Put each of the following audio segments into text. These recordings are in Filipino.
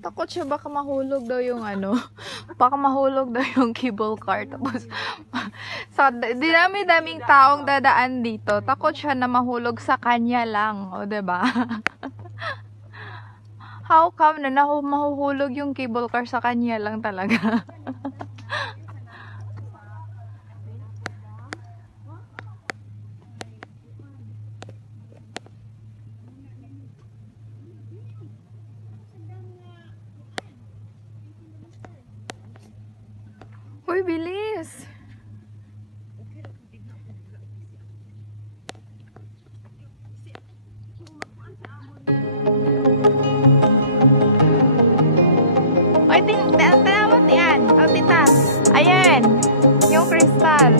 Takot siya baka mahulog daw yung ano, baka mahulog daw yung cable car. Tapos, dinami-daming taong dadaan dito. Takot siya na mahulog sa kanya lang. O, diba? How come na mahuhulog yung cable car sa kanya lang talaga? Uy, bilis! Ay, tinawat yan. O, tita. Ayan. Yung kristal.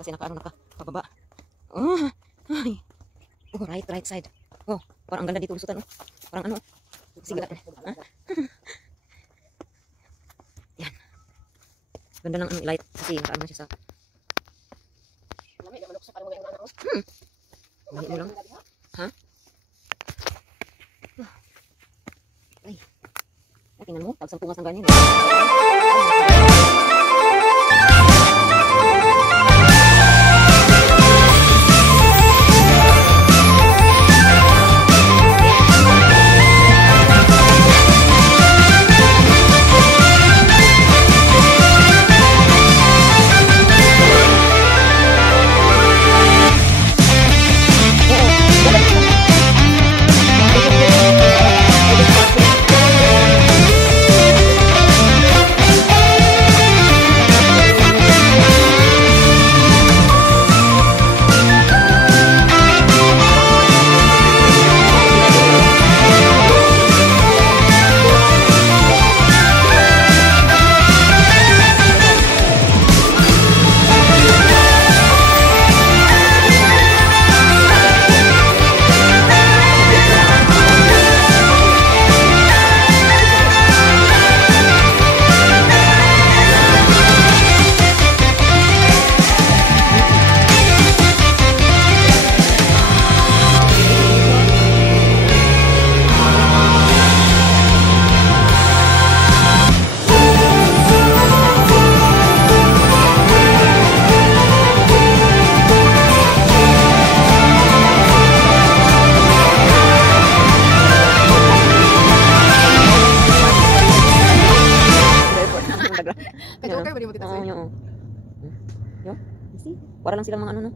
Kasi nakapababa. Oh, ay. Oh, right side. Oh, parang ang ganda dito lusutan. Oh. Parang ano. Sige lang. Ha? Yan. Ganda ng light kasi nakaano siya sa. Lami mo lang. Ha? Ay. Ay, tingnan mo. Tagsampungas ng ganyan. Para lang silang mga ano no.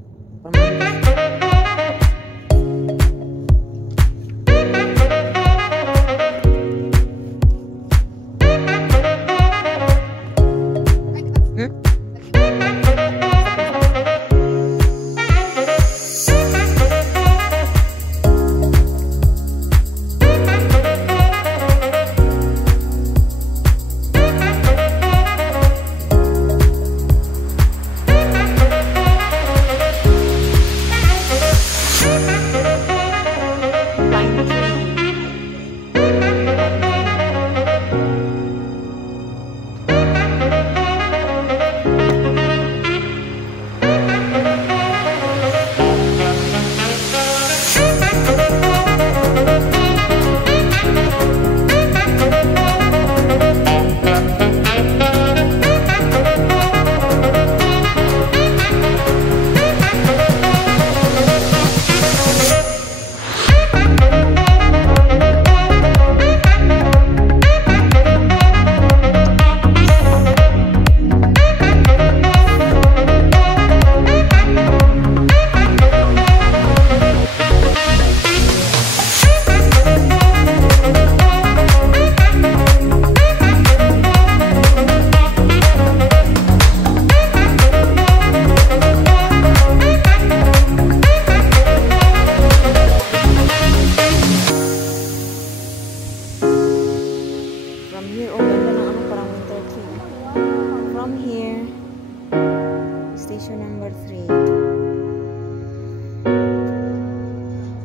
Station number 3.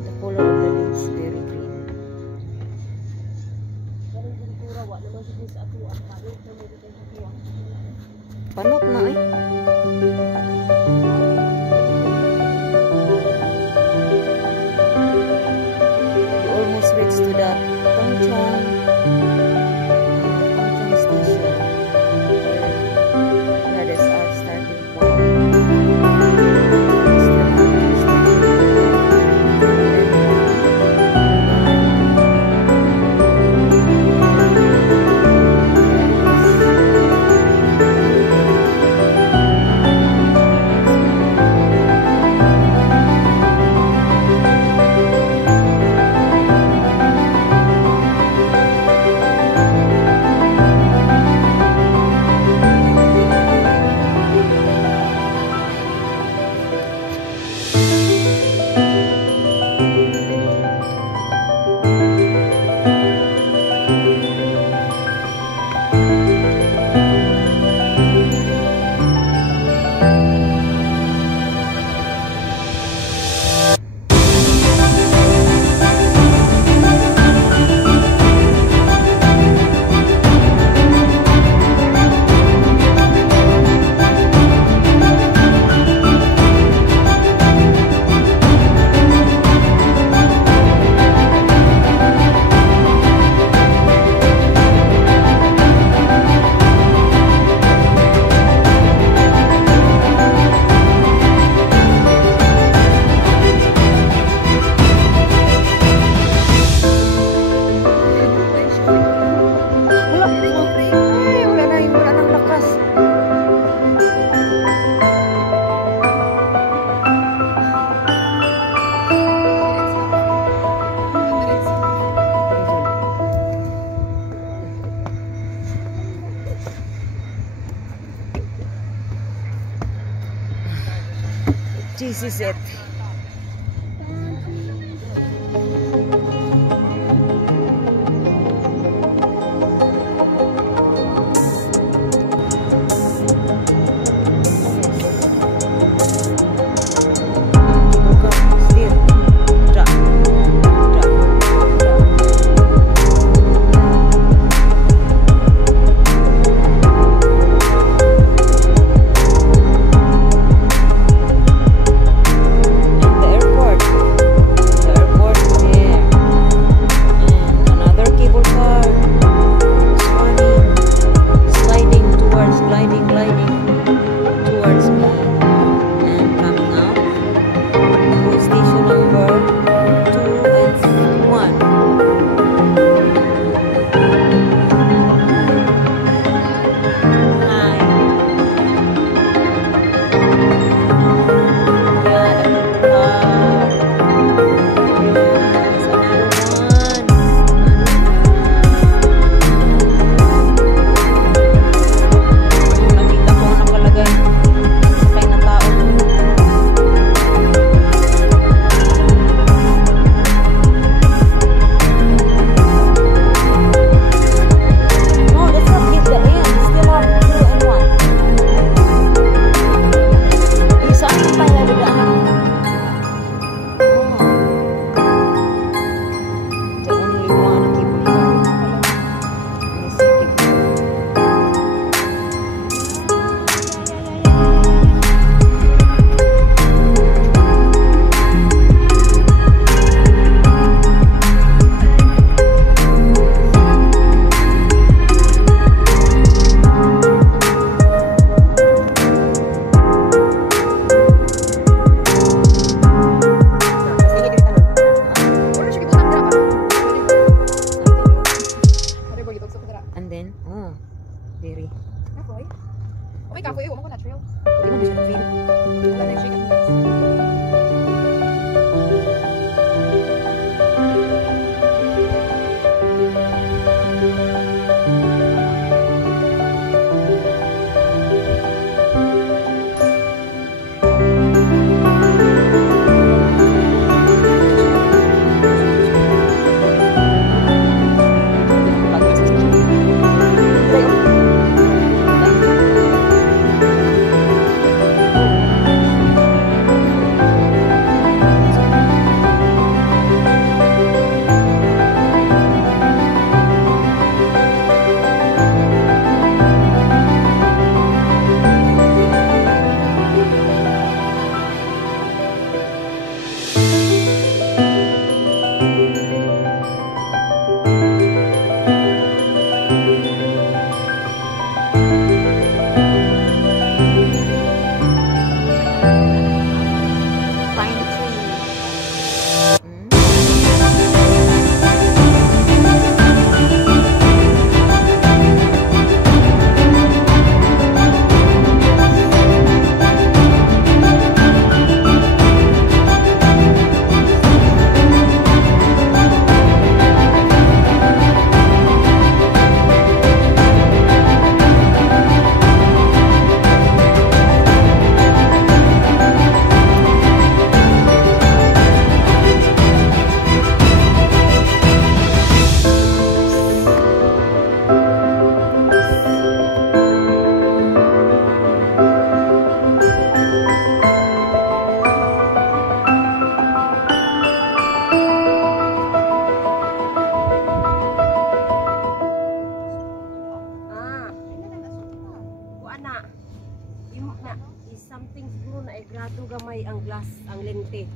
The color of the leaves very green. Panot na eh. You almost reach to the Tongchong station. That is our starting point. This is it. Uy, wala ko na trail. Hindi mo siya na-train. Wala na shake guys. Something siguro na grado gamay ang glass, ang lente.